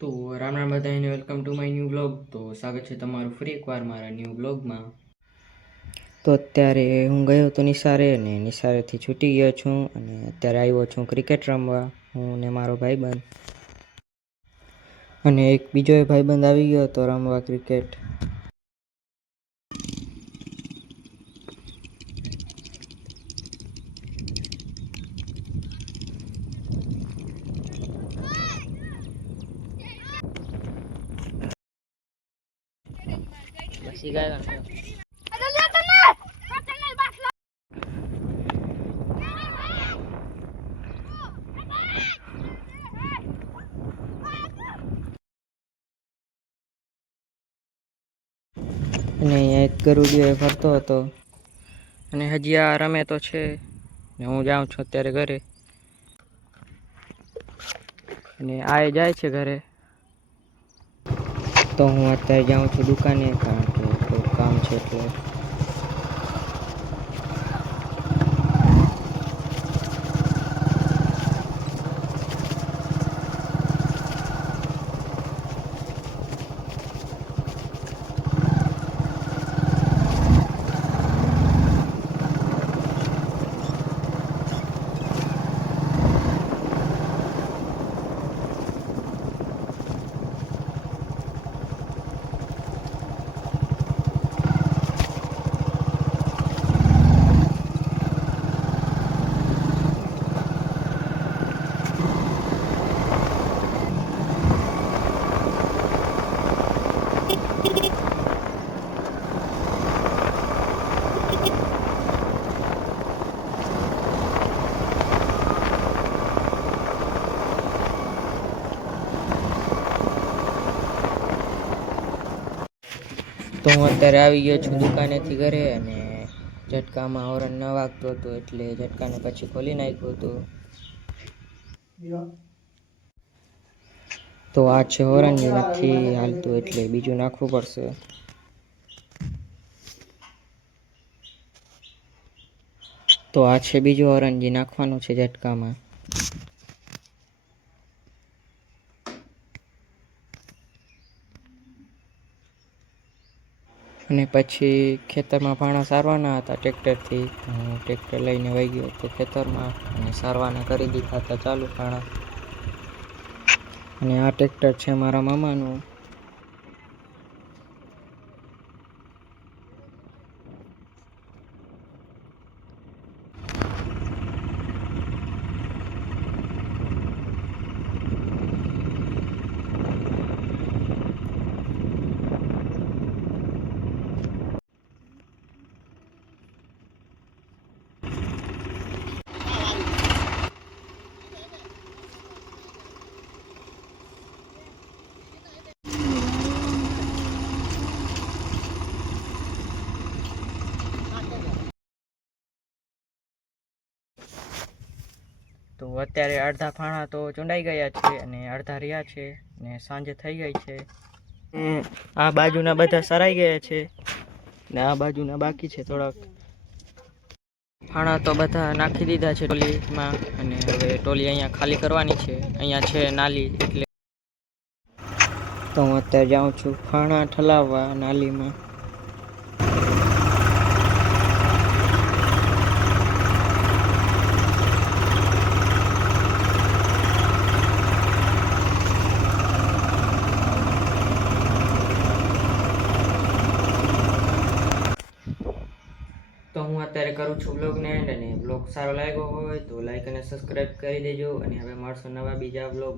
તો રામ રામ બધાને, welcome to my new blog. તો સ્વાગત છે તમારું ફરી એકવાર મારા ન્યૂ બ્લોગમાં. તો અત્યારે હું ગયો હતો નિસારે અને નિસારેથી છૂટી ગયો છું અને અત્યારે આવ્યો છું ક્રિકેટ રમવા, હું ને મારો ભાઈબંધ. અને એક બીજો ભાઈબંધ આવી ગયો હતો રમવા ક્રિકેટ. પછી ગયા અને અહીંયા એક ગરુડિયો ફરતો હતો અને હજી આ રમે તો છે ને હું જાઉં છું અત્યારે ઘરે. અને આ જાય છે ઘરે, તો હું અત્યારે જાઉં છું દુકાને, કારણ કે થોડું કામ છે એટલે. તો હું અત્યારે આવી ગયો છું દુકાનેથી ઘરે અને ઝટકામાં હોરન ન વાગતો હતો એટલે ઝટકાને પછી ખોલી નાખ્યું હતું. તો આ છે હોરન, નથી હાલતું એટલે બીજું નાખવું પડશે. તો આ છે બીજું હોરન જે નાખવાનું છે ઝટકામાં. અને પછી ખેતરમાં ભાણા સારવાના હતા ટ્રેક્ટરથી. હું ટ્રેક્ટર લઈને વહી ગયો હતો ખેતરમાં અને સારવાના કરી દીધા હતા ચાલુ ભાણા. અને આ ટ્રેક્ટર છે મારા મામાનું. તો અત્યારે અડધા ફાણા તો ચૂંડાઈ ગયા છે અને અડધા રહ્યા છે ને સાંજે થઈ ગઈ છે. આ બાજુના બધા સરાઈ ગયા છે ને આ બાજુના બાકી છે થોડાક. ફાણા તો બધા નાખી દીધા છે ટોલીમાં અને હવે ટોલી અહીંયા ખાલી કરવાની છે. અહીંયા છે નાલી એટલે તો હું અત્યારે જાઉં છું ફાણા ઠલાવવા નાલીમાં. તો હું અત્યારે કરું છું બ્લોગને એન્ડ, અને બ્લોગ સારો લાગ્યો હોય તો લાઈક અને સબસ્ક્રાઈબ કરી દેજો. અને હવે મળશું નવા બીજા બ્લોગ.